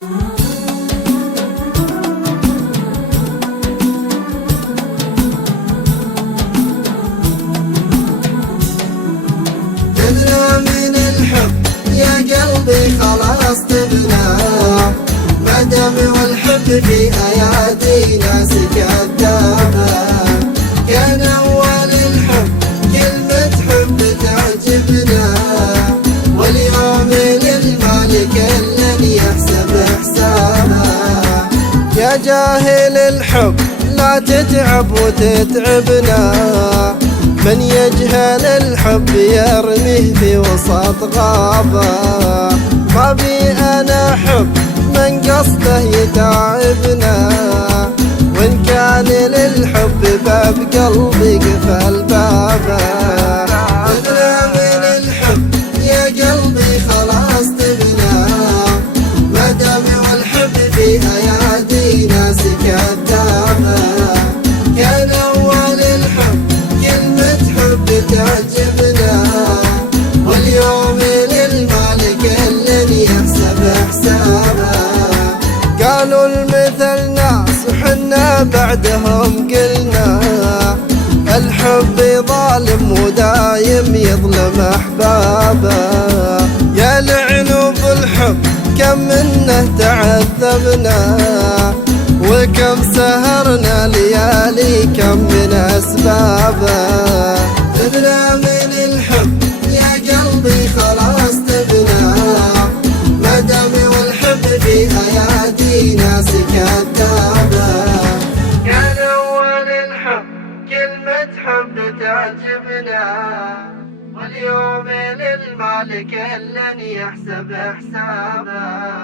تبنى من الحب يا قلبي خلاص تبنى، ما دام والحب في ايادينا كذابة. كان اول الحب كلمة حب تعجبنا، واليوم للمالك لن يحسب حسابه. يا جاهل الحب لا تتعب وتتعبنا، من يجهل الحب يرميه في وسط غابة. ما بي أنا حب من قصده يتعبنا، وإن كان للحب باب قلبي قفل بابه. تبنى من الحب يا قلبي خلاص تبنى، ما دام والحب في أيادينا كذابة. كان أول الحب كلمة حب تعجبنا، واليوم للمالك لن يحسب حسابه. قالوا المثل ناس وحنا بعدهم قلنا، الحب ظالم ودايم يظلم أحبابه. يا لعنوا بالحب كم منه تعذبنا، وكم سهرنا ليالي كم من أسبابه. تبنى من الحب يا قلبي خلاص تبنى، ما دام والحب في أيادينا كذابة. كان أول الحب كلمة حب تعجبنا، واليوم للمالك لن يحسب حسابه.